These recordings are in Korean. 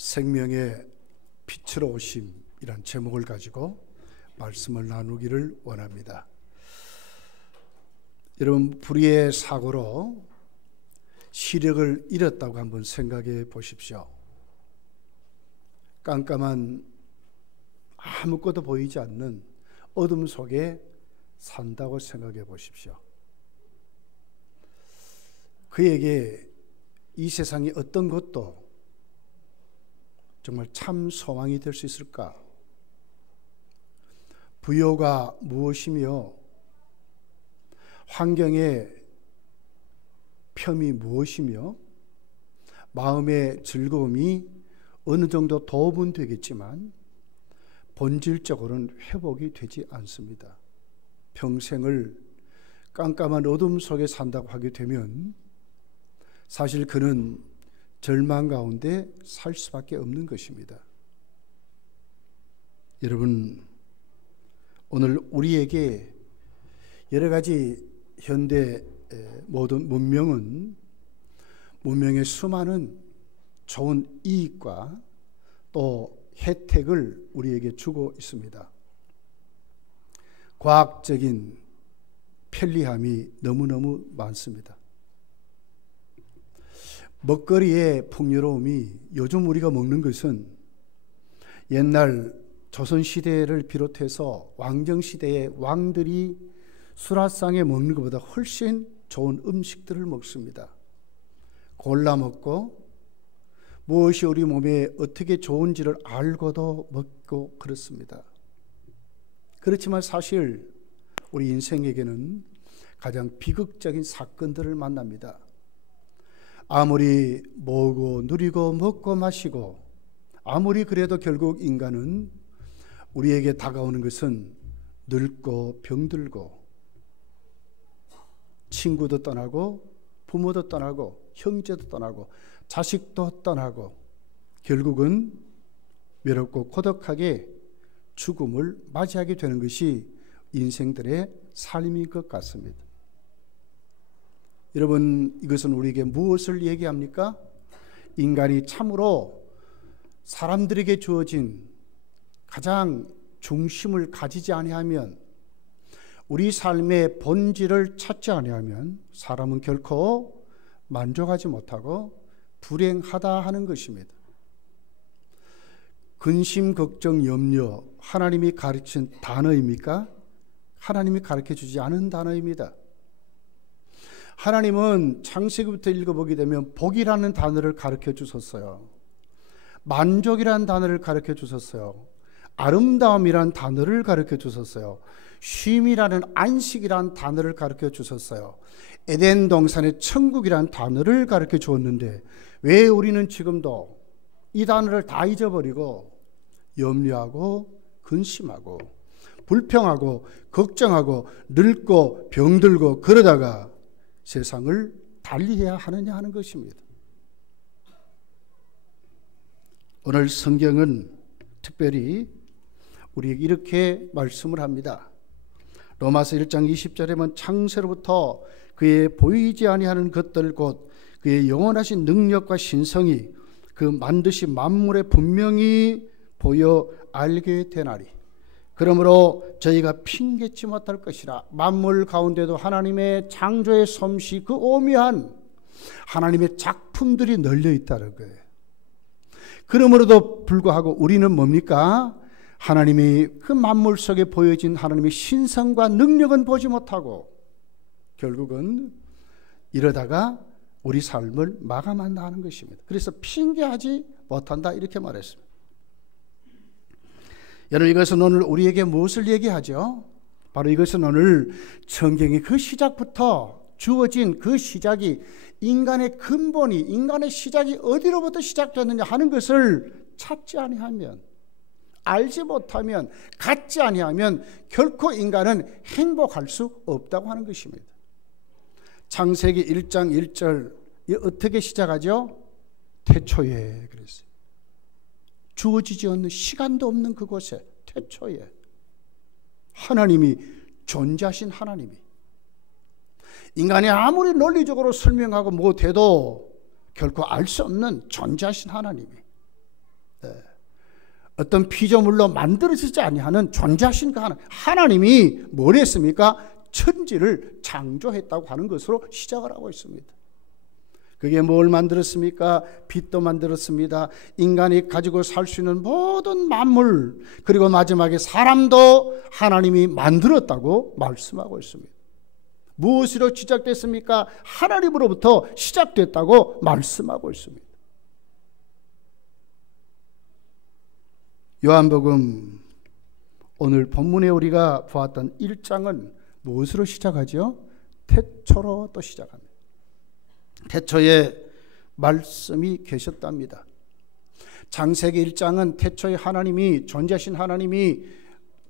생명의 빛으로 오심이란 제목을 가지고 말씀을 나누기를 원합니다. 여러분, 불의의 사고로 시력을 잃었다고 한번 생각해 보십시오. 깜깜한 아무것도 보이지 않는 어둠 속에 산다고 생각해 보십시오. 그에게 이 세상의 어떤 것도 정말 참 소망이 될 수 있을까? 부요가 무엇이며 환경의 폄이 무엇이며 마음의 즐거움이 어느 정도 도움은 되겠지만 본질적으로는 회복이 되지 않습니다. 평생을 깜깜한 어둠 속에 산다고 하게 되면 사실 그는 절망 가운데 살 수밖에 없는 것입니다. 여러분, 오늘 우리에게 여러 가지 현대 모든 문명의 수많은 좋은 이익과 또 혜택을 우리에게 주고 있습니다. 과학적인 편리함이 너무너무 많습니다. 먹거리의 풍요로움이 요즘 우리가 먹는 것은 옛날 조선시대를 비롯해서 왕정시대의 왕들이 수라상에 먹는 것보다 훨씬 좋은 음식들을 먹습니다. 골라 먹고 무엇이 우리 몸에 어떻게 좋은지를 알고도 먹고 그렇습니다. 그렇지만 사실 우리 인생에게는 가장 비극적인 사건들을 만납니다. 아무리 모으고 누리고 먹고 마시고 아무리 그래도 결국 인간은 우리에게 다가오는 것은 늙고 병들고 친구도 떠나고 부모도 떠나고 형제도 떠나고 자식도 떠나고 결국은 외롭고 고독하게 죽음을 맞이하게 되는 것이 인생들의 삶인 것 같습니다. 여러분, 이것은 우리에게 무엇을 얘기합니까? 인간이 참으로 사람들에게 주어진 가장 중심을 가지지 아니하면, 우리 삶의 본질을 찾지 아니하면 사람은 결코 만족하지 못하고 불행하다 하는 것입니다. 근심, 걱정, 염려, 하나님이 가르친 단어입니까? 하나님이 가르쳐주지 않은 단어입니다. 하나님은 창세기부터 읽어보게 되면 복이라는 단어를 가르쳐 주셨어요. 만족이라는 단어를 가르쳐 주셨어요. 아름다움이라는 단어를 가르쳐 주셨어요. 쉼이라는 안식이라는 단어를 가르쳐 주셨어요. 에덴 동산의 천국이라는 단어를 가르쳐 주었는데 왜 우리는 지금도 이 단어를 다 잊어버리고 염려하고 근심하고 불평하고 걱정하고 늙고 병들고 그러다가 세상을 달리해야 하느냐 하는 것입니다. 오늘 성경은 특별히 우리에게 이렇게 말씀을 합니다. 로마서 1장 20절에 보면 창세로부터 그의 보이지 아니하는 것들 곧 그의 영원하신 능력과 신성이 그 만드신 만물에 분명히 보여 알게 되나니 그러므로 저희가 핑계치 못할 것이라. 만물 가운데도 하나님의 창조의 솜씨, 그 오묘한 하나님의 작품들이 널려 있다는 거예요. 그러므로도 불구하고 우리는 뭡니까? 하나님이 그 만물 속에 보여진 하나님의 신성과 능력은 보지 못하고 결국은 이러다가 우리 삶을 마감한다 하는 것입니다. 그래서 핑계하지 못한다 이렇게 말했습니다. 여러분, 이것은 오늘 우리에게 무엇을 얘기하죠? 바로 이것은 오늘 성경의 그 시작부터 주어진 그 시작이 인간의 근본이, 인간의 시작이 어디로부터 시작됐느냐 하는 것을 찾지 아니하면, 알지 못하면, 갖지 아니하면 결코 인간은 행복할 수 없다고 하는 것입니다. 창세기 1장 1절 어떻게 시작하죠? 태초에 그랬어요. 주어지지 않는 시간도 없는 그곳에 태초에 하나님이 존재하신 하나님이 인간이 아무리 논리적으로 설명하고 못해도 결코 알 수 없는 존재하신 하나님이 어떤 피조물로 만들어지지 아니하는 존재하신 그 하나님이 뭘 했습니까? 천지를 창조했다고 하는 것으로 시작을 하고 있습니다. 그게 뭘 만들었습니까? 빛도 만들었습니다. 인간이 가지고 살 수 있는 모든 만물, 그리고 마지막에 사람도 하나님이 만들었다고 말씀하고 있습니다. 무엇으로 시작됐습니까? 하나님으로부터 시작됐다고 말씀하고 있습니다. 요한복음 오늘 본문에 우리가 보았던 1장은 무엇으로 시작하죠? 태초로 또 시작합니다. 태초에 말씀이 계셨답니다. 창세기 1장은 태초에 하나님이, 존재하신 하나님이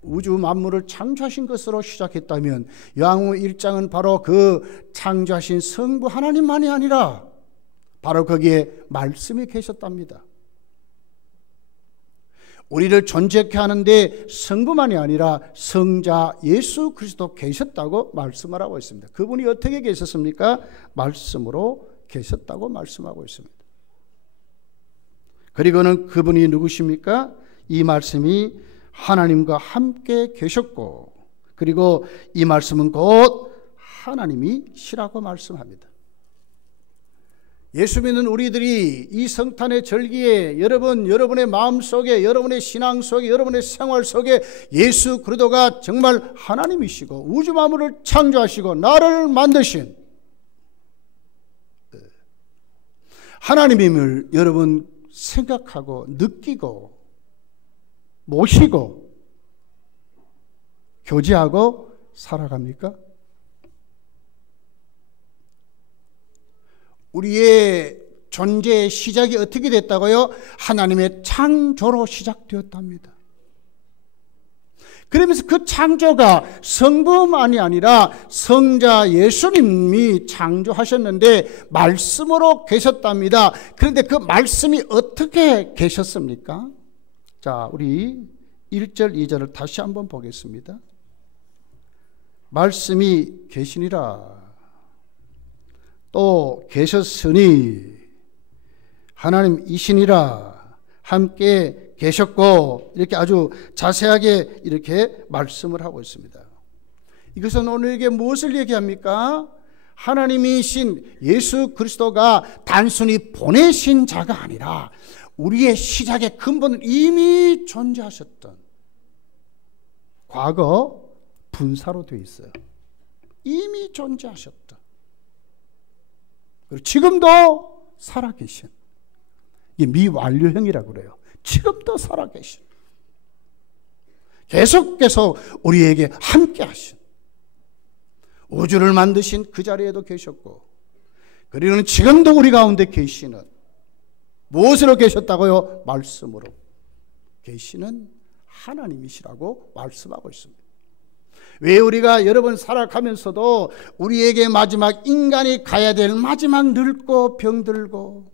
우주 만물을 창조하신 것으로 시작했다면, 요한복음 1장은 바로 그 창조하신 성부 하나님만이 아니라 바로 거기에 말씀이 계셨답니다. 우리를 존재케 하는데 성부만이 아니라 성자 예수 그리스도 계셨다고 말씀을 하고 있습니다. 그분이 어떻게 계셨습니까? 말씀으로 계셨다고 말씀하고 있습니다. 그리고는 그분이 누구십니까? 이 말씀이 하나님과 함께 계셨고, 그리고 이 말씀은 곧 하나님이시라고 말씀합니다. 예수 믿는 우리들이 이 성탄의 절기에 여러분의 마음속에, 여러분의 신앙 속에, 여러분의 생활 속에 예수 그리스도가 정말 하나님이시고 우주 만물을 창조하시고 나를 만드신 하나님임을 여러분 생각하고 느끼고 모시고 교제하고 살아갑니까? 우리의 존재의 시작이 어떻게 됐다고요? 하나님의 창조로 시작되었답니다. 그러면서 그 창조가 성부만이 아니라 성자 예수님이 창조하셨는데 말씀으로 계셨답니다. 그런데 그 말씀이 어떻게 계셨습니까? 자, 우리 1절 2절을 다시 한번 보겠습니다. 말씀이 계시니라, 또 계셨으니 하나님이시니라, 함께 계셨고, 이렇게 아주 자세하게 이렇게 말씀을 하고 있습니다. 이것은 오늘에게 무엇을 얘기합니까? 하나님이신 예수 그리스도가 단순히 보내신 자가 아니라 우리의 시작의 근본은 이미 존재하셨던, 과거 분사로 되어 있어요. 이미 존재하셨던, 그리고 지금도 살아계신, 이게 미완료형이라고 그래요. 지금도 살아계신, 계속 우리에게 함께 하신, 우주를 만드신 그 자리에도 계셨고, 그리고는 지금도 우리 가운데 계시는, 무엇으로 계셨다고요? 말씀으로 계시는 하나님이시라고 말씀하고 있습니다. 왜 우리가 여러분 살아가면서도 우리에게 마지막 인간이 가야 될 마지막 늙고 병들고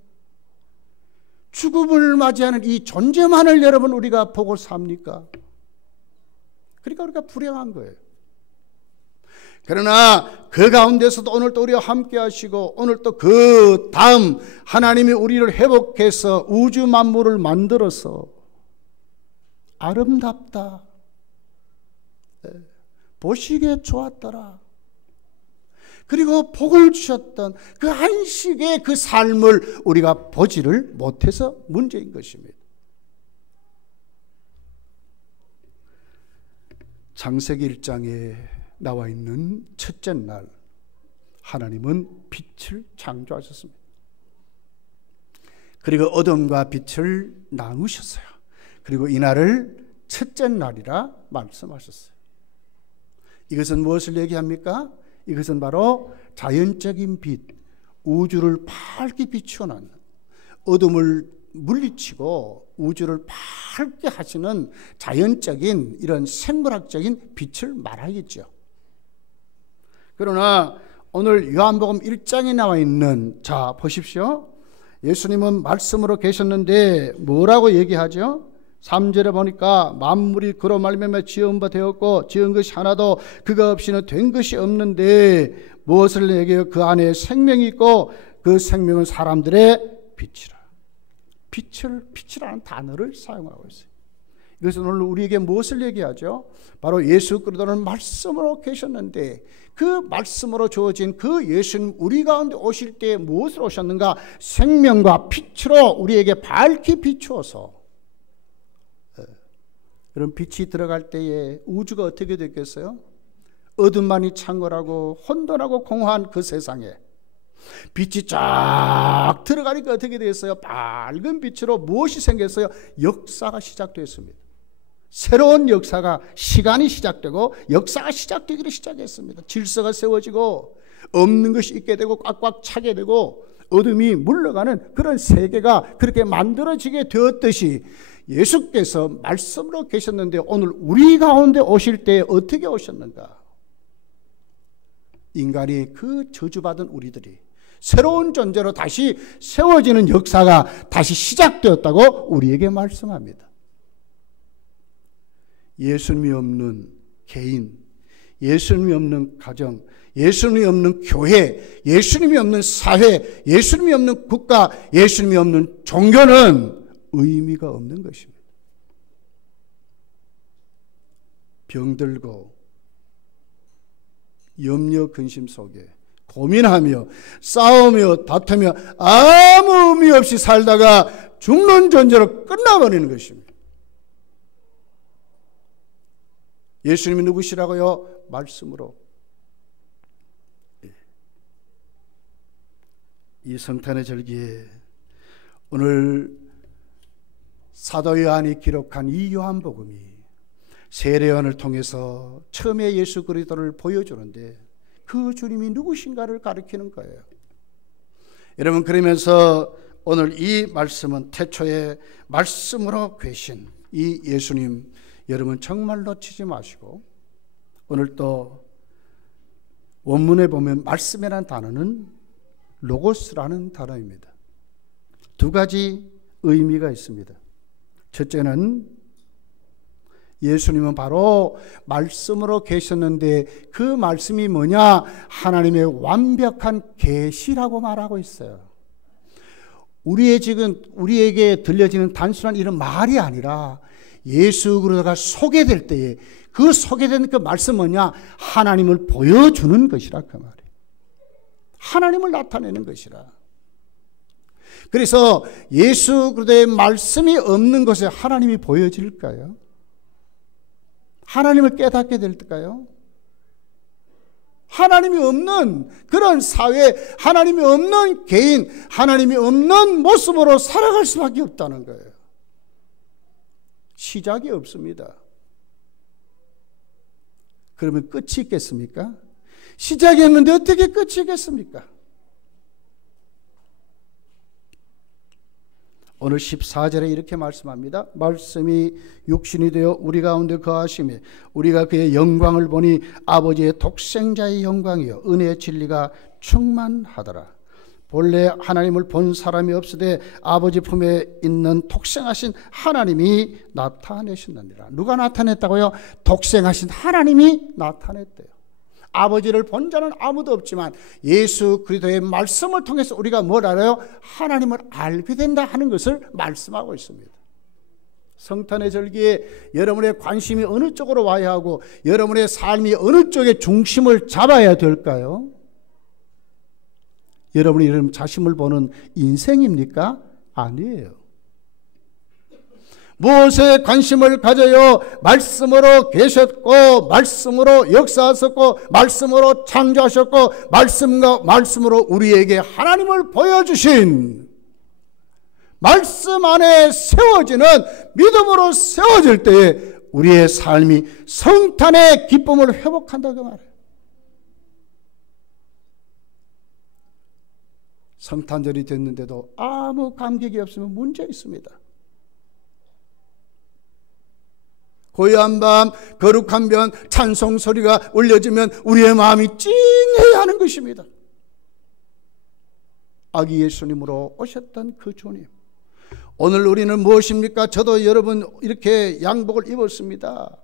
죽음을 맞이하는 이 존재만을 여러분 우리가 보고 삽니까? 그러니까 우리가 불행한 거예요. 그러나 그 가운데서도 오늘 또 우리와 함께 하시고, 오늘 또 그 다음 하나님이 우리를 회복해서 우주 만물을 만들어서 아름답다, 보시기에 좋았더라, 그리고 복을 주셨던 그 안식의 그 삶을 우리가 보지를 못해서 문제인 것입니다. 창세기 1장에 나와 있는 첫째 날, 하나님은 빛을 창조하셨습니다. 그리고 어둠과 빛을 나누셨어요. 그리고 이날을 첫째 날이라 말씀하셨어요. 이것은 무엇을 얘기합니까? 이것은 바로 자연적인 빛, 우주를 밝게 비추어놓는, 어둠을 물리치고 우주를 밝게 하시는 자연적인 이런 생물학적인 빛을 말하겠죠. 그러나 오늘 요한복음 1장에 나와 있는, 자 보십시오. 예수님은 말씀으로 계셨는데 뭐라고 얘기하죠? 3절에 보니까 만물이 그로 말미암아 지은 바 되었고 지은 것이 하나도 그가 없이는 된 것이 없는데 무엇을 얘기해요? 그 안에 생명이 있고 그 생명은 사람들의 빛이라. 빛이라는 단어를 사용하고 있어요. 이것은 오늘 우리에게 무엇을 얘기하죠? 바로 예수 그리스도는 말씀으로 계셨는데 그 말씀으로 주어진 그 예수님 우리 가운데 오실 때 무엇으로 오셨는가? 생명과 빛으로 우리에게 밝히 비추어서, 그런 빛이 들어갈 때에 우주가 어떻게 됐겠어요? 어둠만이 창궐하고 혼돈하고 공허한 그 세상에 빛이 쫙 들어가니까 어떻게 됐어요? 밝은 빛으로 무엇이 생겼어요? 역사가 시작됐습니다. 새로운 역사가, 시간이 시작되고 역사가 시작되기를 시작했습니다. 질서가 세워지고 없는 것이 있게 되고 꽉꽉 차게 되고 어둠이 물러가는 그런 세계가 그렇게 만들어지게 되었듯이 예수께서 말씀으로 계셨는데 오늘 우리 가운데 오실 때 어떻게 오셨는가? 인간이 그 저주받은 우리들이 새로운 존재로 다시 세워지는 역사가 다시 시작되었다고 우리에게 말씀합니다. 예수님이 없는 개인, 예수님이 없는 가정, 예수님이 없는 교회, 예수님이 없는 사회, 예수님이 없는 국가, 예수님이 없는 종교는 의미가 없는 것입니다. 병들고 염려 근심 속에 고민하며 싸우며 다투며 아무 의미 없이 살다가 죽는 존재로 끝나버리는 것입니다. 예수님이 누구시라고요? 말씀으로. 이 성탄의 절기에 오늘 사도 요한이 기록한 이 요한복음이 세례요한을 통해서 처음에 예수 그리스도를 보여주는데 그 주님이 누구신가를 가리키는 거예요. 여러분, 그러면서 오늘 이 말씀은 태초에 말씀으로 계신 이 예수님, 여러분 정말 놓치지 마시고, 오늘 또 원문에 보면 말씀이라는 단어는 로고스라는 단어입니다. 두 가지 의미가 있습니다. 첫째는 예수님은 바로 말씀으로 계셨는데 그 말씀이 뭐냐? 하나님의 완벽한 계시라고 말하고 있어요. 우리에게 들려지는 단순한 이런 말이 아니라 예수 그리스도가 소개될 때에 그 소개된 그 말씀 뭐냐? 하나님을 보여주는 것이라 그 말이에요. 하나님을 나타내는 것이라. 그래서 예수 그리스도의 말씀이 없는 것에 하나님이 보여질까요? 하나님을 깨닫게 될까요? 하나님이 없는 그런 사회, 하나님이 없는 개인, 하나님이 없는 모습으로 살아갈 수밖에 없다는 거예요. 시작이 없습니다. 그러면 끝이 있겠습니까? 시작이 없는데 어떻게 끝이 있겠습니까? 오늘 14절에 이렇게 말씀합니다. 말씀이 육신이 되어 우리 가운데 거하시며 우리가 그의 영광을 보니 아버지의 독생자의 영광이요 은혜의 진리가 충만하더라. 본래 하나님을 본 사람이 없으되 아버지 품에 있는 독생하신 하나님이 나타내셨느니라. 누가 나타냈다고요? 독생하신 하나님이 나타냈대요. 아버지를 본 자는 아무도 없지만 예수 그리스도의 말씀을 통해서 우리가 뭘 알아요? 하나님을 알게 된다 하는 것을 말씀하고 있습니다. 성탄의 절기에 여러분의 관심이 어느 쪽으로 와야 하고 여러분의 삶이 어느 쪽에 중심을 잡아야 될까요? 여러분이 이런 자신을 보는 인생입니까? 아니에요. 무엇에 관심을 가져요? 말씀으로 계셨고 말씀으로 역사하셨고 말씀으로 창조하셨고 말씀으로 우리에게 하나님을 보여주신 말씀 안에 세워지는 믿음으로 세워질 때에 우리의 삶이 성탄의 기쁨을 회복한다고 말해요. 성탄절이 됐는데도 아무 감격이 없으면 문제 있습니다. 고요한 밤, 거룩한 밤, 찬송 소리가 울려지면 우리의 마음이 찡해야 하는 것입니다. 아기 예수님으로 오셨던 그 주님. 오늘 우리는 무엇입니까? 저도 여러분 이렇게 양복을 입었습니다.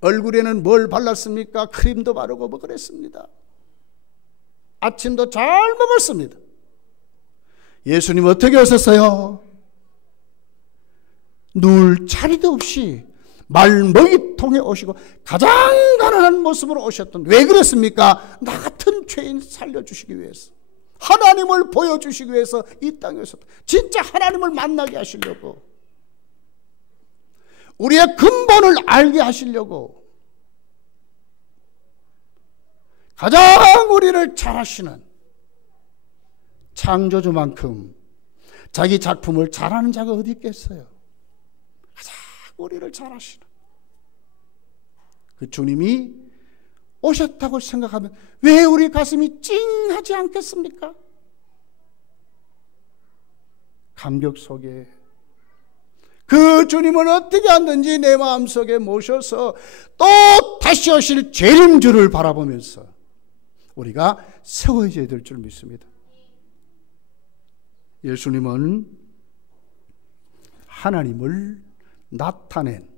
얼굴에는 뭘 발랐습니까? 크림도 바르고 뭐 그랬습니다. 아침도 잘 먹었습니다. 예수님 어떻게 오셨어요? 누울 자리도 없이 말먹이통에 오시고 가장 가난한 모습으로 오셨던, 왜 그랬습니까? 나 같은 죄인 살려주시기 위해서, 하나님을 보여주시기 위해서 이 땅에 오셨다. 진짜 하나님을 만나게 하시려고, 우리의 근본을 알게 하시려고, 가장 우리를 잘 아시는 창조주만큼 자기 작품을 잘하는 자가 어디 있겠어요? 가장 우리를 잘 아시는 그 주님이 오셨다고 생각하면 왜 우리 가슴이 찡하지 않겠습니까? 감격 속에 그 주님을 어떻게 하든지 내 마음속에 모셔서 또 다시 오실 재림주를 바라보면서 우리가 세워져야 될 줄 믿습니다. 예수님은 하나님을 나타낸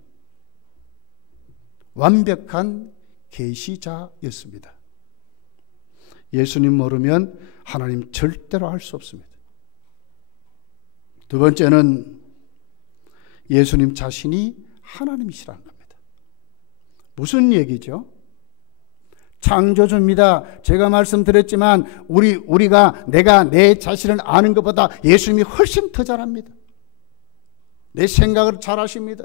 완벽한 계시자였습니다. 예수님 모르면 하나님 절대로 알 수 없습니다. 두 번째는 예수님 자신이 하나님이시라는 겁니다. 무슨 얘기죠? 창조주입니다. 제가 말씀드렸지만 내가 내 자신을 아는 것보다 예수님이 훨씬 더 잘 압니다. 내 생각을 잘 아십니다.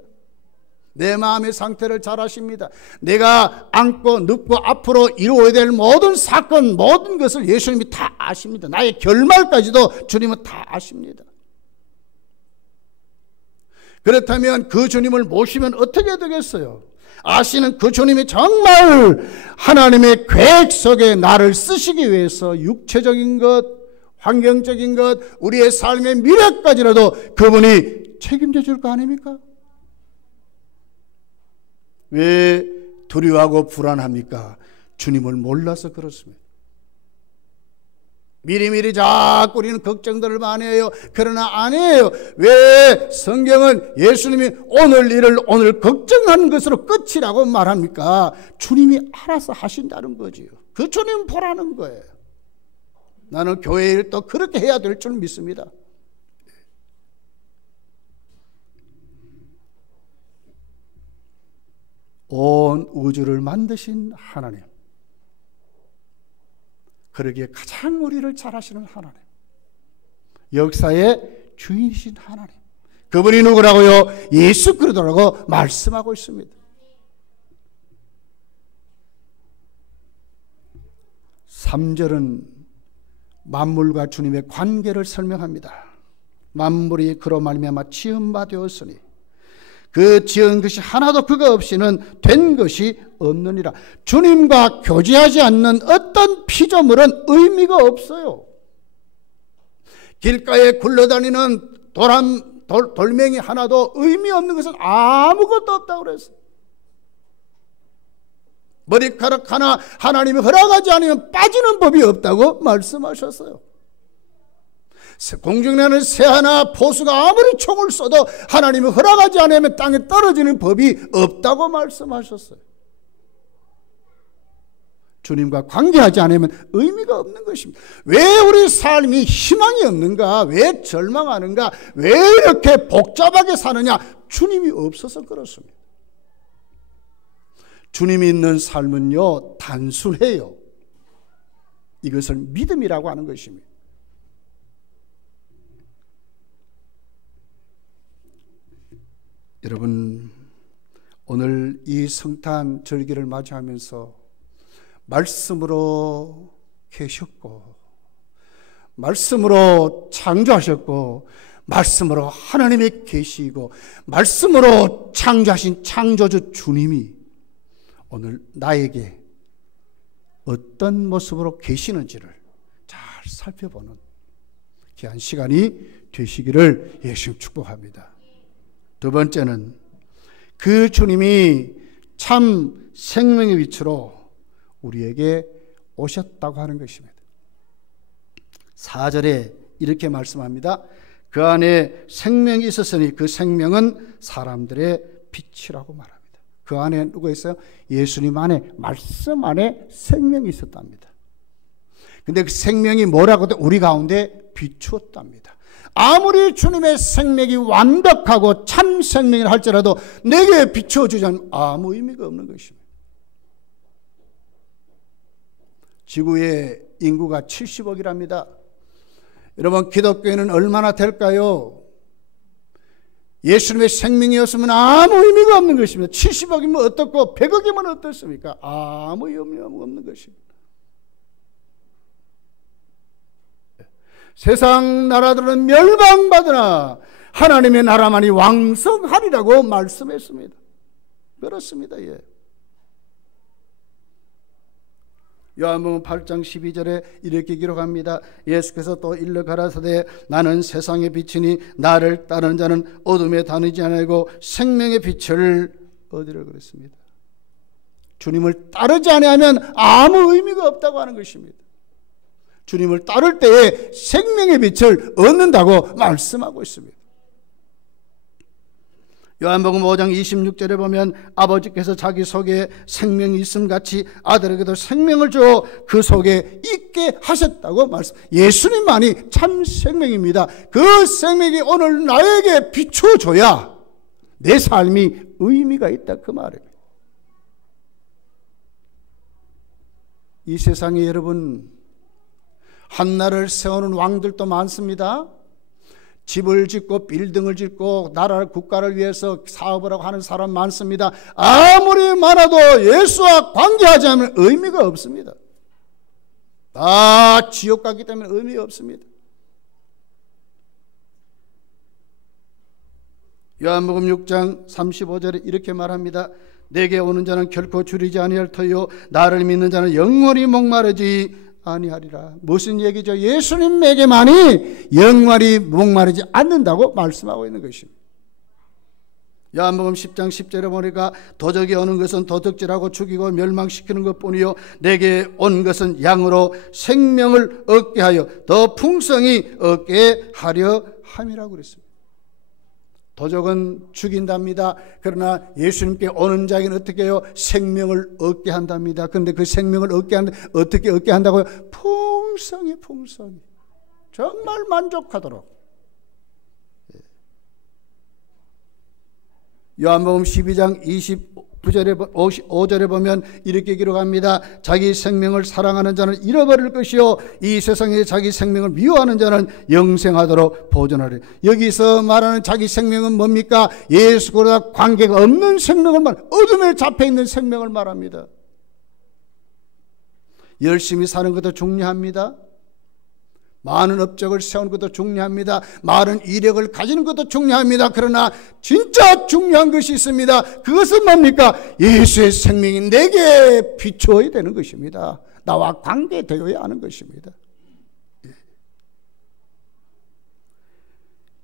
내 마음의 상태를 잘 아십니다. 내가 안고 눕고 앞으로 이루어야 될 모든 사건, 모든 것을 예수님이 다 아십니다. 나의 결말까지도 주님은 다 아십니다. 그렇다면 그 주님을 모시면 어떻게 되겠어요? 아시는 그 주님이 정말 하나님의 계획 속에 나를 쓰시기 위해서 육체적인 것, 환경적인 것, 우리의 삶의 미래까지라도 그분이 책임져 줄 거 아닙니까? 왜 두려워하고 불안합니까? 주님을 몰라서 그렇습니다. 미리미리 자꾸 우리는 걱정들을 많이 해요. 그러나 아니에요. 왜 성경은 예수님이 오늘 일을 오늘 걱정하는 것으로 끝이라고 말합니까? 주님이 알아서 하신다는 거지요. 그 주님 보라는 거예요. 나는 교회 일을 또 그렇게 해야 될 줄 믿습니다. 온 우주를 만드신 하나님, 그러기에 가장 우리를 잘 아시는 하나님, 역사의 주인이신 하나님, 그분이 누구라고요? 예수 그리스도라고 말씀하고 있습니다. 3절은 만물과 주님의 관계를 설명합니다. 만물이 그로 말미암아 지은 바 되었으니 그 지은 것이 하나도 그가 없이는 된 것이 없느니라. 주님과 교제하지 않는 어떤 피조물은 의미가 없어요. 길가에 굴러다니는 돌멩이 하나도 의미 없는 것은 아무것도 없다고 그랬어요. 머리카락 하나 하나님이 허락하지 않으면 빠지는 법이 없다고 말씀하셨어요. 공중에 나는 새 하나 포수가 아무리 총을 쏘도 하나님이 허락하지 않으면 땅에 떨어지는 법이 없다고 말씀하셨어요. 주님과 관계하지 않으면 의미가 없는 것입니다. 왜 우리 삶이 희망이 없는가? 왜 절망하는가? 왜 이렇게 복잡하게 사느냐? 주님이 없어서 그렇습니다. 주님이 있는 삶은요, 단순해요. 이것을 믿음이라고 하는 것입니다. 여러분, 오늘 이 성탄 절기를 맞이하면서 말씀으로 계셨고, 말씀으로 창조하셨고, 말씀으로 하나님이 계시고, 말씀으로 창조하신 창조주 주님이 오늘 나에게 어떤 모습으로 계시는지를 잘 살펴보는 귀한 시간이 되시기를 예수님 축복합니다. 두 번째는 그 주님이 참 생명의 빛으로 우리에게 오셨다고 하는 것입니다. 4절에 이렇게 말씀합니다. 그 안에 생명이 있었으니 그 생명은 사람들의 빛이라고 말합니다. 그 안에 누가 있어요? 예수님 안에, 말씀 안에 생명이 있었답니다. 근데 그 생명이 뭐라고 해도 우리 가운데 비추었답니다. 아무리 주님의 생명이 완벽하고 참 생명이라 할지라도 내게 비춰주지 않으면 아무 의미가 없는 것입니다. 지구의 인구가 70억이랍니다. 여러분, 기독교인은 얼마나 될까요? 예수님의 생명이었으면 아무 의미가 없는 것입니다. 70억이면 어떻고 100억이면 어떻습니까? 아무 의미가 없는 것입니다. 세상 나라들은 멸망받으나 하나님의 나라만이 왕성하리라고 말씀했습니다. 그렇습니다. 예. 요한복음 8장 12절에 이렇게 기록합니다. 예수께서 또 일러 가라사대 나는 세상의 빛이니 나를 따르는 자는 어둠에 다니지 아니하고 생명의 빛을 얻으려 그랬습니다. 주님을 따르지 아니하면 아무 의미가 없다고 하는 것입니다. 주님을 따를 때에 생명의 빛을 얻는다고 말씀하고 있습니다. 요한복음 5장 26절에 보면 아버지께서 자기 속에 생명이 있음 같이 아들에게도 생명을 주어 그 속에 있게 하셨다고 말씀. 예수님만이 참 생명입니다. 그 생명이 오늘 나에게 비춰줘야 내 삶이 의미가 있다, 그 말입니다. 이 세상에 여러분, 한나라를 세우는 왕들도 많습니다. 집을 짓고 빌딩을 짓고 나라를 국가를 위해서 사업을 하고 하는 사람 많습니다. 아무리 많아도 예수와 관계하지 않으면 의미가 없습니다. 다 지옥 가기 때문에 의미가 없습니다. 요한복음 6장 35절에 이렇게 말합니다. 내게 오는 자는 결코 줄이지 아니할 터요 나를 믿는 자는 영원히 목마르지 아니하리라. 무슨 얘기죠? 예수님에게만이 영원히 목마르지 않는다고 말씀하고 있는 것입니다. 요한복음 10장 10절에 보니까 도적이 오는 것은 도둑질하고 죽이고 멸망시키는 것뿐이요 내게 온 것은 양으로 생명을 얻게 하여 더 풍성히 얻게 하려 함이라고 그랬습니다. 도적은 죽인답니다. 그러나 예수님께 오는 자에게는 어떻게 해요? 생명을 얻게 한답니다. 그런데 그 생명을 얻게 하는데 어떻게 얻게 한다고요? 풍성히 정말 만족하도록. 요한복음 12장 25절에 보면 이렇게 기록합니다. 자기 생명을 사랑하는 자는 잃어버릴 것이요 이 세상에 자기 생명을 미워하는 자는 영생하도록 보존하리. 여기서 말하는 자기 생명은 뭡니까? 예수와 관계가 없는 생명을 말합니다. 어둠에 잡혀있는 생명을 말합니다. 열심히 사는 것도 중요합니다. 많은 업적을 세우는 것도 중요합니다. 많은 이력을 가지는 것도 중요합니다. 그러나 진짜 중요한 것이 있습니다. 그것은 뭡니까? 예수의 생명이 내게 비추어야 되는 것입니다. 나와 관계되어야 하는 것입니다.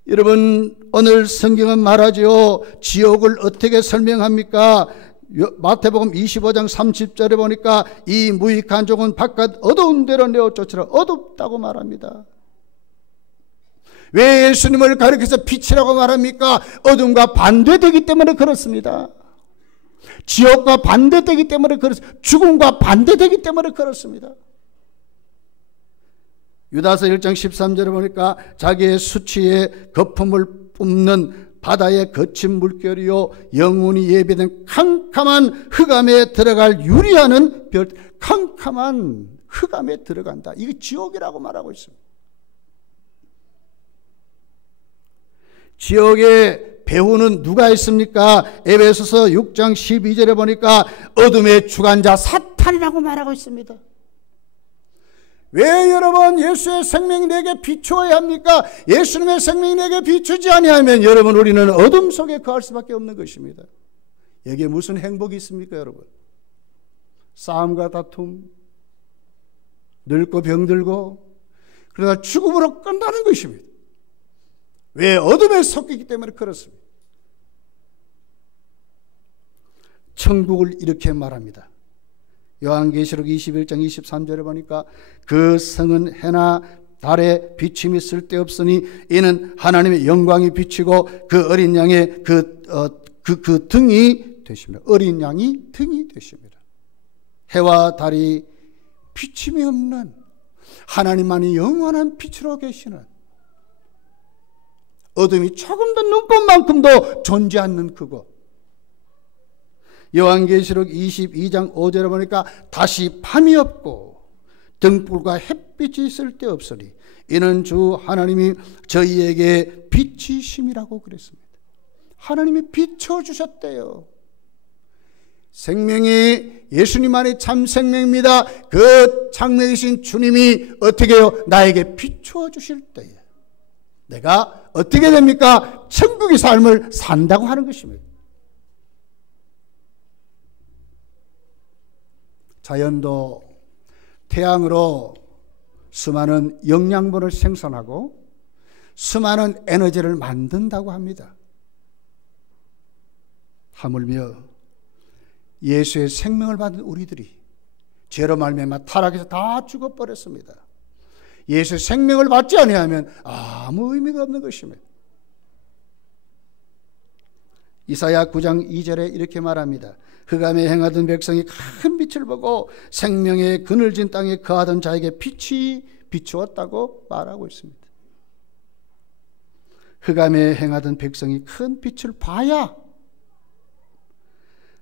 여러분, 오늘 성경은 말하죠. 지옥을 어떻게 설명합니까? 마태복음 25장 30절에 보니까 이 무익한 종은 바깥 어두운 데로 내어 쫓으라. 어둡다고 말합니다. 왜 예수님을 가리켜서 빛이라고 말합니까? 어둠과 반대되기 때문에 그렇습니다. 지옥과 반대되기 때문에 그렇습니다. 죽음과 반대되기 때문에 그렇습니다. 유다서 1장 13절에 보니까 자기의 수치에 거품을 뿜는 바다의 거친 물결이요 영혼이 예배된 캄캄한 흑암에 들어갈 유리하는 별, 캄캄한 흑암에 들어간다. 이게 지옥이라고 말하고 있습니다. 지옥의 배후는 누가 있습니까? 에베소서 6장 12절에 보니까 어둠의 주관자 사탄이라고 말하고 있습니다. 왜 여러분 예수의 생명이 내게 비추어야 합니까? 예수님의 생명이 내게 비추지 아니하면 여러분 우리는 어둠 속에 거할 수밖에 없는 것입니다. 여기에 무슨 행복이 있습니까 여러분? 싸움과 다툼, 늙고 병들고 그러다 죽음으로 끝나는 것입니다. 왜? 어둠에 섞이기 때문에 그렇습니다. 천국을 이렇게 말합니다. 요한계시록 21장 23절에 보니까 그 성은 해나 달에 비침이 쓸데없으니 이는 하나님의 영광이 비치고 그 어린 양의 그 등이 되십니다. 어린 양이 등이 되십니다. 해와 달이 비침이 없는 하나님만이 영원한 빛으로 계시는 어둠이 조금도 눈꽃만큼도 존재 않는 그곳. 요한계시록 22장 5절에 보니까 다시 밤이 없고 등불과 햇빛이 쓸데없으리 이는 주 하나님이 저희에게 빛이심이라고 그랬습니다. 하나님이 비춰주셨대요. 생명이 예수님 안에 참 생명입니다. 그 창명이신 주님이 어떻게 해요? 나에게 비추어 주실 때에 내가 어떻게 됩니까? 천국의 삶을 산다고 하는 것입니다. 자연도 태양으로 수많은 영양분을 생산하고 수많은 에너지를 만든다고 합니다. 하물며 예수의 생명을 받은 우리들이 죄로 말미암아 타락해서 다 죽어버렸습니다. 예수의 생명을 받지 아니하면 아무 의미가 없는 것입니다. 이사야 9장 2절에 이렇게 말합니다. 흑암에 행하던 백성이 큰 빛을 보고 생명의 그늘진 땅에 거하던 자에게 빛이 비추었다고 말하고 있습니다. 흑암에 행하던 백성이 큰 빛을 봐야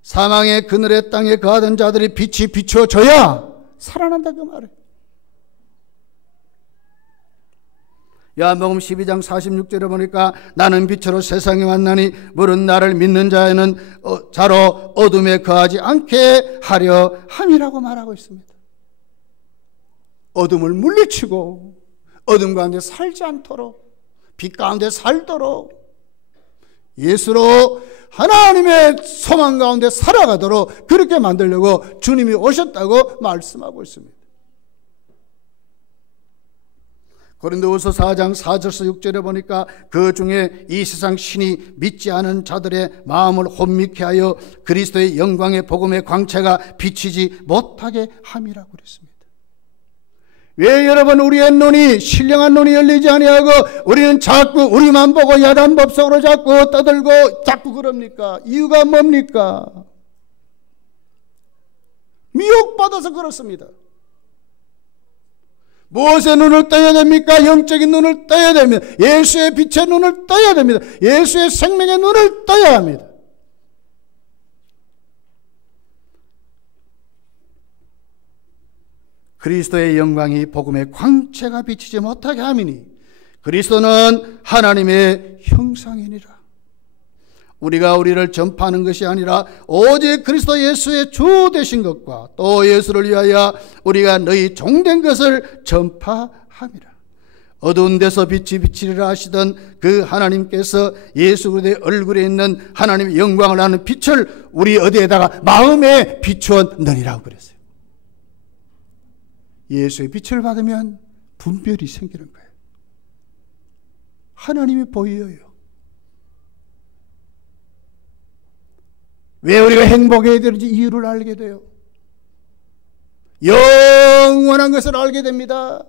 사망의 그늘의 땅에 거하던 자들이 빛이 비추어져야 살아난다 그 말이에요. 요한복음 12장 46절에 보니까 나는 빛으로 세상에 왔나니 물은 나를 믿는 자에는 자로 어둠에 거하지 않게 하려 함이라고 말하고 있습니다. 어둠을 물리치고 어둠 가운데 살지 않도록 빛 가운데 살도록 예수로 하나님의 소망 가운데 살아가도록 그렇게 만들려고 주님이 오셨다고 말씀하고 있습니다. 고린도후서 4장 4절에서 6절에 보니까 그 중에 이 세상 신이 믿지 않은 자들의 마음을 혼미케 하여 그리스도의 영광의 복음의 광채가 비치지 못하게 함이라고 그랬습니다. 왜 여러분 우리의 눈이 신령한 눈이 열리지 아니하고 우리는 자꾸 우리만 보고 야단 법석으로 자꾸 떠들고 자꾸 그럽니까? 이유가 뭡니까? 미혹받아서 그렇습니다. 무엇의 눈을 떠야 됩니까? 영적인 눈을 떠야 됩니다. 예수의 빛의 눈을 떠야 됩니다. 예수의 생명의 눈을 떠야 합니다. 그리스도의 영광이 복음의 광채가 비치지 못하게 함이니 그리스도는 하나님의 형상이니라. 우리가 우리를 전파하는 것이 아니라 오직 그리스도 예수의 주 되신 것과 또 예수를 위하여 우리가 너희 종된 것을 전파함이라. 어두운 데서 빛이 비치리라 하시던 그 하나님께서 예수 그리스도의 얼굴에 있는 하나님의 영광을 아는 빛을 우리 어디에다가 마음에 비추었느니라고 그랬어요. 예수의 빛을 받으면 분별이 생기는 거예요. 하나님이 보여요. 왜 우리가 행복해야 되는지 이유를 알게 돼요. 영원한 것을 알게 됩니다.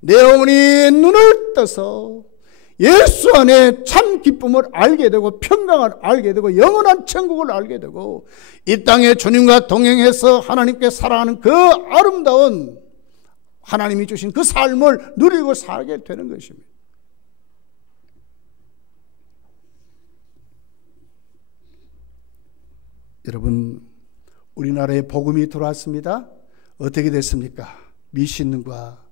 내 영혼이 눈을 떠서 예수 안에 참 기쁨을 알게 되고 평강을 알게 되고 영원한 천국을 알게 되고 이 땅에 주님과 동행해서 하나님께 살아가는 그 아름다운 하나님이 주신 그 삶을 누리고 살게 되는 것입니다. 여러분, 우리나라에 복음이 들어왔습니다. 어떻게 됐습니까? 미신과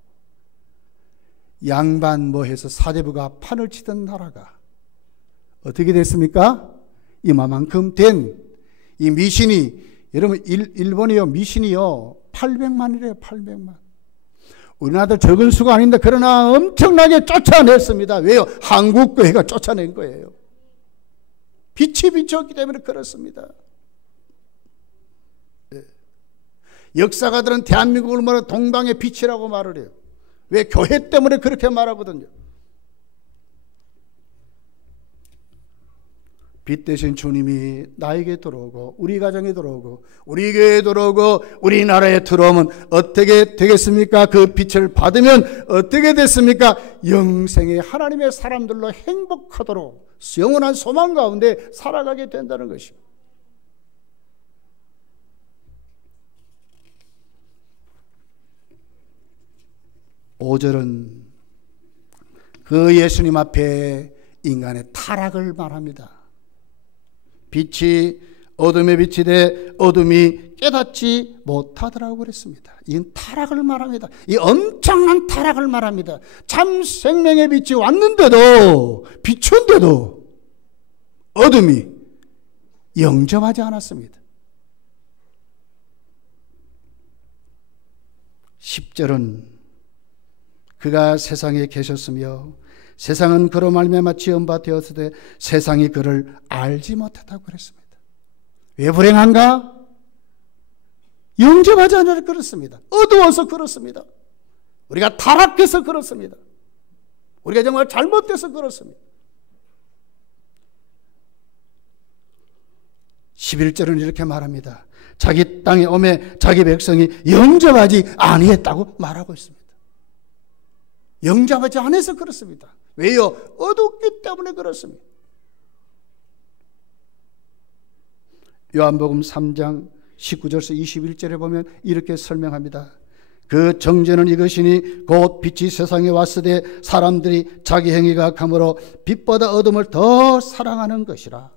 양반해서 사대부가 판을 치던 나라가 어떻게 됐습니까? 이만큼 된 이 미신이, 여러분 일본이요 미신이요 800만이래요. 800만. 우리나라도 적은 수가 아닌데 그러나 엄청나게 쫓아냈습니다. 왜요? 한국교회가 쫓아낸 거예요. 빛이 비쳤기 때문에 그렇습니다. 역사가들은 대한민국을 말하면 동방의 빛이라고 말을 해요. 왜? 교회 때문에 그렇게 말하거든요. 빛 대신 주님이 나에게 들어오고 우리 가정에 들어오고 우리 교회에 들어오고 우리나라에 들어오면 어떻게 되겠습니까? 그 빛을 받으면 어떻게 됐습니까? 영생의 하나님의 사람들로 행복하도록 영원한 소망 가운데 살아가게 된다는 것입니다. 5절은 그 예수님 앞에 인간의 타락을 말합니다. 빛이 어둠에 빛이 돼 어둠이 깨닫지 못하더라고 그랬습니다. 이건 타락을 말합니다. 이 엄청난 타락을 말합니다. 참 생명의 빛이 왔는데도, 비춘데도 어둠이 영접하지 않았습니다. 10절은 그가 세상에 계셨으며 세상은 그로 말미암아 지은 바 되었으되 세상이 그를 알지 못했다고 그랬습니다. 왜 불행한가? 영접하지 않아서 그렇습니다. 어두워서 그렇습니다. 우리가 타락해서 그렇습니다. 우리가 정말 잘못돼서 그렇습니다. 11절은 이렇게 말합니다. 자기 땅에 오매 자기 백성이 영접하지 아니했다고 말하고 있습니다. 영접하지 않아서 그렇습니다. 왜요? 어둡기 때문에 그렇습니다. 요한복음 3장 19절에서 21절에 보면 이렇게 설명합니다. 그 정죄는 이것이니 곧 빛이 세상에 왔으되 사람들이 자기 행위가 악함으로 빛보다 어둠을 더 사랑하는 것이라.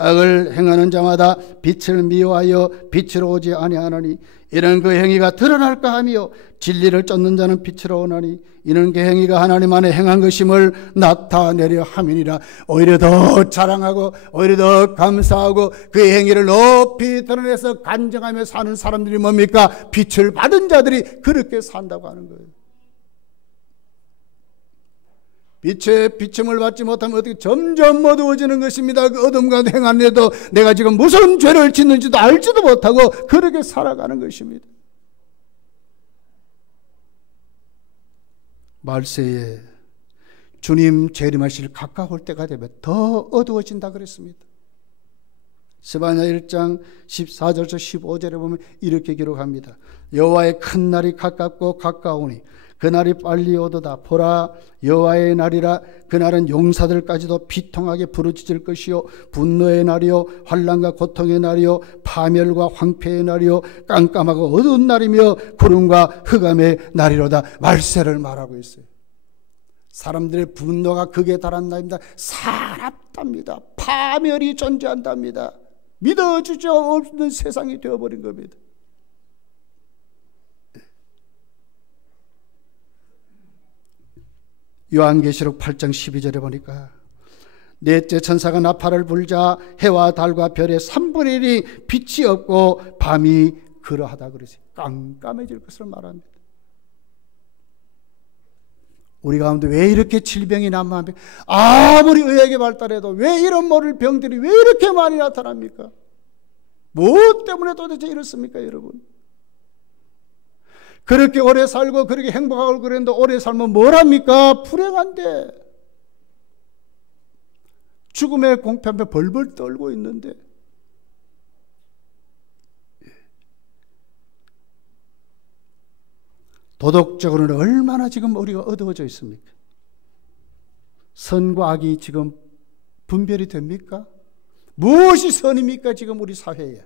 악을 행하는 자마다 빛을 미워하여 빛으로 오지 아니하나니 이는 그 행위가 드러날까 하며 진리를 쫓는 자는 빛으로 오나니 이는 그 행위가 하나님 안에 행한 것임을 나타내려 함이니라. 오히려 더 자랑하고 오히려 더 감사하고 그의 행위를 높이 드러내서 간증하며 사는 사람들이 뭡니까? 빛을 받은 자들이 그렇게 산다고 하는 거예요. 빛의 비침을 받지 못하면 어떻게 점점 어두워지는 것입니다. 그 어둠 가운데 행하는데도 내가 지금 무슨 죄를 짓는지도 알지도 못하고 그렇게 살아가는 것입니다. 말세에 주님 재림하실 가까울 때가 되면 더 어두워진다 그랬습니다. 스바냐 1장 14절에서 15절에 보면 이렇게 기록합니다. 여호와의 큰 날이 가깝고 가까우니 그날이 빨리 오도다. 보라, 여호와의 날이라. 그날은 용사들까지도 비통하게 부르짖을 것이요 분노의 날이요 환난과 고통의 날이요 파멸과 황폐의 날이요 깜깜하고 어두운 날이며 구름과 흑암의 날이로다. 말세를 말하고 있어요. 사람들의 분노가 극에 달한 날입니다. 사납답니다. 파멸이 존재한답니다. 믿어주지 없는 세상이 되어버린 겁니다. 요한계시록 8장 12절에 보니까 넷째 천사가 나팔을 불자 해와 달과 별의 3분의 1이 빛이 없고 밤이 그러하다 그러지. 깜깜해질 것을 말합니다. 우리 가운데 왜 이렇게 질병이 난무합니까? 아무리 의학이 발달해도 왜 이런 모를 병들이 왜 이렇게 많이 나타납니까? 무엇 때문에 도대체 이렇습니까, 여러분? 그렇게 오래 살고 그렇게 행복하고 그랬는데 오래 살면 뭘 합니까? 불행한데 죽음의 공포 앞에 벌벌 떨고 있는데 도덕적으로는 얼마나 지금 우리가 어두워져 있습니까? 선과 악이 지금 분별이 됩니까? 무엇이 선입니까? 지금 우리 사회에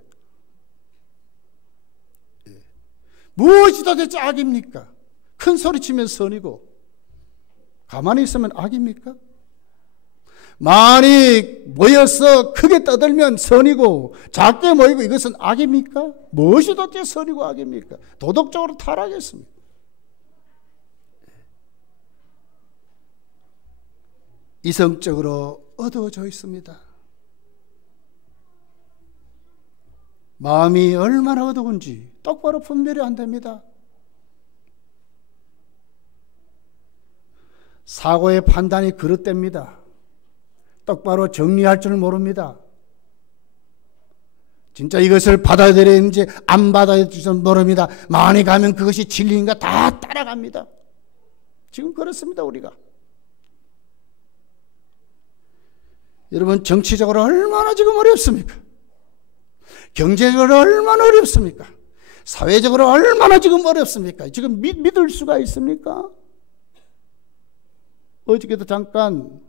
무엇이 도대체 악입니까? 큰 소리치면 선이고 가만히 있으면 악입니까? 많이 모여서 크게 떠들면 선이고 작게 모이고 이것은 악입니까? 무엇이 도대체 선이고 악입니까? 도덕적으로 타락했습니다. 이성적으로 어두워져 있습니다. 마음이 얼마나 어두운지 똑바로 분별이 안 됩니다. 사고의 판단이 그릇됩니다. 똑바로 정리할 줄 모릅니다. 진짜 이것을 받아들여야 하는지 안 받아들일 줄 모릅니다. 많이 가면 그것이 진리인가 다 따라갑니다. 지금 그렇습니다, 우리가. 여러분, 정치적으로 얼마나 지금 어렵습니까? 경제적으로 얼마나 어렵습니까? 사회적으로 얼마나 지금 어렵습니까? 지금 믿을 수가 있습니까? 어저께도 잠깐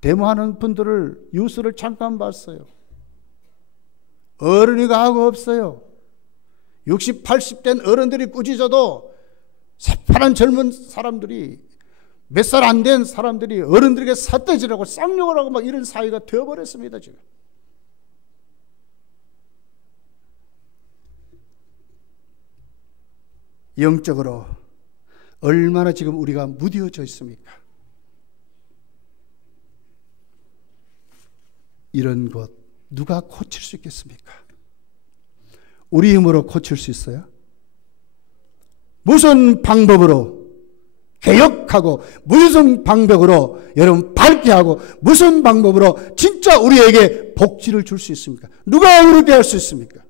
데모하는 분들을 뉴스를 잠깐 봤어요. 어른이 가고 없어요. 60, 80된 어른들이 꾸짖어도 새파란 젊은 사람들이 몇 살 안 된 사람들이 어른들에게 삿대질하고 쌍욕을 하고 막 이런 사회가 되어버렸습니다. 지금 영적으로 얼마나 지금 우리가 무뎌져 있습니까? 이런 것 누가 고칠 수 있겠습니까? 우리 힘으로 고칠 수 있어요? 무슨 방법으로 개혁하고 무슨 방법으로 여러분 밝게 하고 무슨 방법으로 진짜 우리에게 복지를 줄 수 있습니까? 누가 그렇게 할 수 있습니까?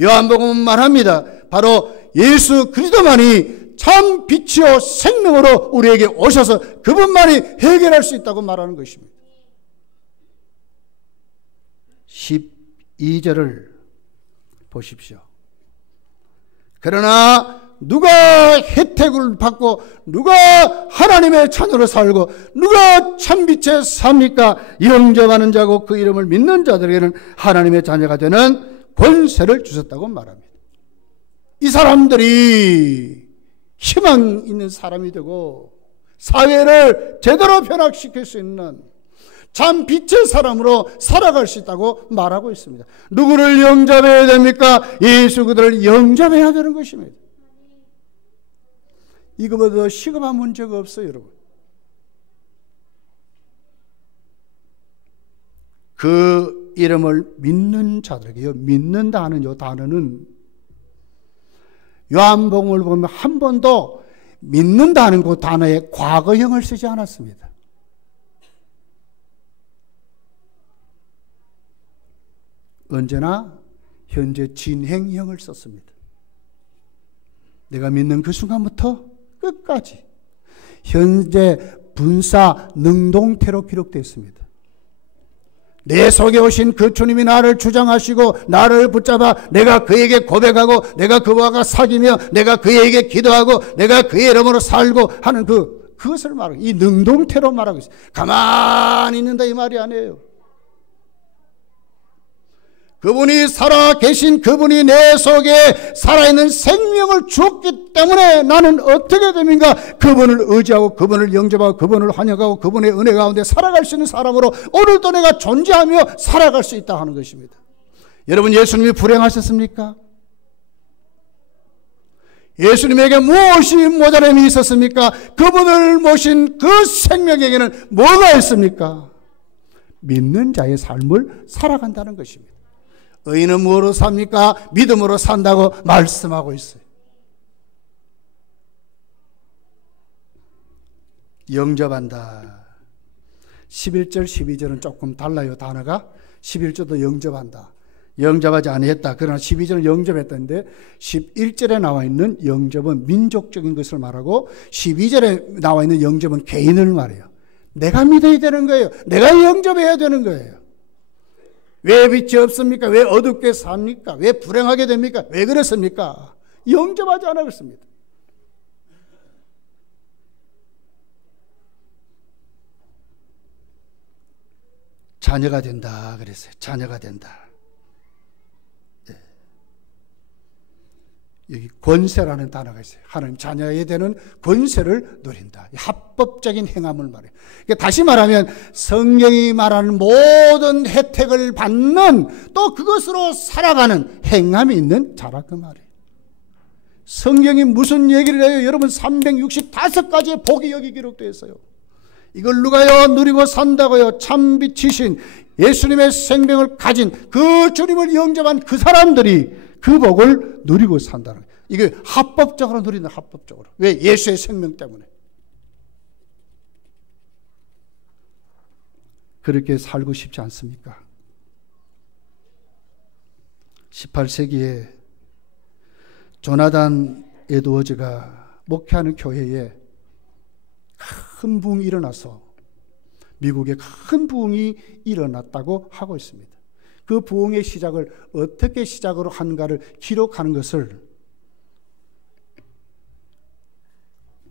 요한복음은 말합니다. 바로 예수 그리스도만이 참 빛이요 생명으로 우리에게 오셔서 그분만이 해결할 수 있다고 말하는 것입니다. 12절을 보십시오. 그러나 누가 혜택을 받고 누가 하나님의 자녀로 살고 누가 참빛에 삽니까? 영접하는 자고 그 이름을 믿는 자들에게는 하나님의 자녀가 되는 권세를 주셨다고 말합니다. 이 사람들이 희망 있는 사람이 되고 사회를 제대로 변화시킬 수 있는 참 빛의 사람으로 살아갈 수 있다고 말하고 있습니다. 누구를 영접해야 됩니까? 예수 그들을 영접해야 되는 것입니다. 이거보다 더 시급한 문제가 없어요, 여러분. 그 이름을 믿는 자들에게요. 믿는다 하는 요 단어는 요한복음을 보면 한 번도 믿는다 하는 그 단어에 과거형을 쓰지 않았습니다. 언제나 현재 진행형을 썼습니다. 내가 믿는 그 순간부터 끝까지 현재 분사 능동태로 기록되어 있습니다. 내 속에 오신 그 주님이 나를 주장하시고 나를 붙잡아 내가 그에게 고백하고 내가 그와 사귀며 내가 그에게 기도하고 내가 그의 이름으로 살고 하는 그것을 말하고 이 능동태로 말하고 있어요. 가만히 있는다 이 말이 아니에요. 그분이 살아계신 그분이 내 속에 살아있는 생명을 주었기 때문에 나는 어떻게 됩니까? 그분을 의지하고 그분을 영접하고 그분을 환영하고 그분의 은혜 가운데 살아갈 수 있는 사람으로 오늘도 내가 존재하며 살아갈 수 있다 하는 것입니다. 여러분 예수님이 불행하셨습니까? 예수님에게 무엇이 모자람이 있었습니까? 그분을 모신 그 생명에게는 뭐가 있습니까? 믿는 자의 삶을 살아간다는 것입니다. 의인은 무엇으로 삽니까? 믿음으로 산다고 말씀하고 있어요. 영접한다. 11절 12절은 조금 달라요. 단어가 11절도 영접한다. 영접하지 아니했다. 그러나 12절은 영접했다는데 11절에 나와 있는 영접은 민족적인 것을 말하고 12절에 나와 있는 영접은 개인을 말해요. 내가 믿어야 되는 거예요. 내가 영접해야 되는 거예요. 왜 빛이 없습니까? 왜 어둡게 삽니까? 왜 불행하게 됩니까? 왜 그렇습니까? 영접하지 않았습니다. 자녀가 된다 그랬어요. 자녀가 된다. 네. 여기 권세라는 단어가 있어요. 하나님 자녀에 되는 권세를 누린다. 합법적인 행함을 말해요. 그러니까 다시 말하면 성경이 말하는 모든 혜택을 받는 또 그것으로 살아가는 행함이 있는 자라 그 말이에요. 성경이 무슨 얘기를 해요? 여러분 365가지의 복이 여기 기록되어 있어요. 이걸 누가요 누리고 산다고요? 참빛이신 예수님의 생명을 가진 그 주님을 영접한 그 사람들이 그 복을 누리고 산다는 거예요. 이게 합법적으로 누리는 합법적으로. 왜? 예수의 생명 때문에. 그렇게 살고 싶지 않습니까? 18세기에 조나단 에드워즈가 목회하는 교회에 큰 부흥이 일어나서 미국에 큰 부흥이 일어났다고 하고 있습니다. 그 부흥의 시작을 어떻게 시작으로 한가를 기록하는 것을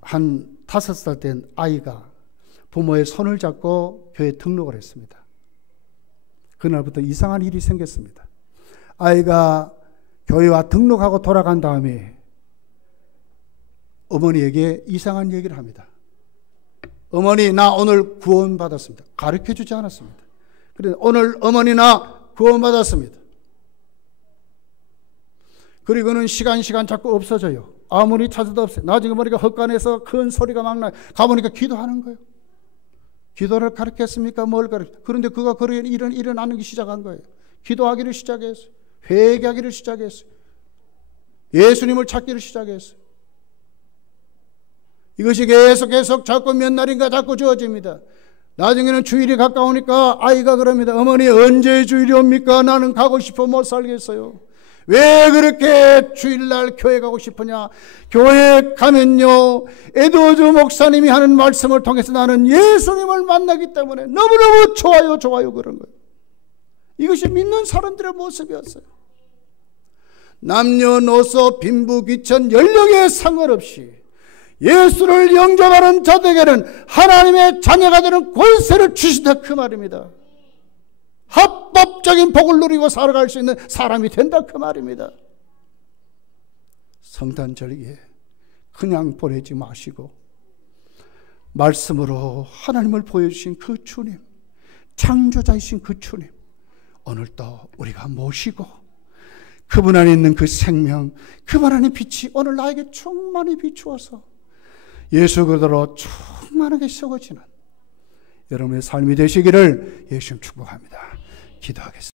한 5살 된 아이가 부모의 손을 잡고 교회에 등록을 했습니다. 그날부터 이상한 일이 생겼습니다. 아이가 교회와 등록하고 돌아간 다음에 어머니에게 이상한 얘기를 합니다. 어머니 나 오늘 구원받았습니다. 가르쳐주지 않았습니다. 그런데 오늘 어머니 나 구원받았습니다. 그리고는 시간 자꾸 없어져요. 아무리 찾아도 없어요. 나중에 보니까 헛간에서 큰 소리가 막 나요. 가보니까 기도하는 거예요. 기도를 가르쳤습니까? 뭘 가르쳤어요? 그런데 그가 그런 일어나는 게 시작한 거예요. 기도하기를 시작했어요. 회개하기를 시작했어요. 예수님을 찾기를 시작했어요. 이것이 계속 자꾸 몇 날인가 자꾸 주어집니다. 나중에는 주일이 가까우니까 아이가 그럽니다. 어머니 언제 주일이 옵니까? 나는 가고 싶어 못 살겠어요. 왜 그렇게 주일날 교회 가고 싶으냐? 교회 가면요 에드워드 목사님이 하는 말씀을 통해서 나는 예수님을 만나기 때문에 너무너무 좋아요 그런 거예요. 이것이 믿는 사람들의 모습이었어요. 남녀노소 빈부귀천 연령에 상관없이 예수를 영접하는 자들에게는 하나님의 자녀가 되는 권세를 주신다 그 말입니다. 합법적인 복을 누리고 살아갈 수 있는 사람이 된다 그 말입니다. 성탄절기에 그냥 보내지 마시고 말씀으로 하나님을 보여주신 그 주님, 창조자이신 그 주님 오늘도 우리가 모시고 그분 안에 있는 그 생명, 그분 안에 빛이 오늘 나에게 충만히 비추어서 예수 그대로 충만하게 썩어지는 여러분의 삶이 되시기를 예수님 축복합니다. 기도하겠습니다.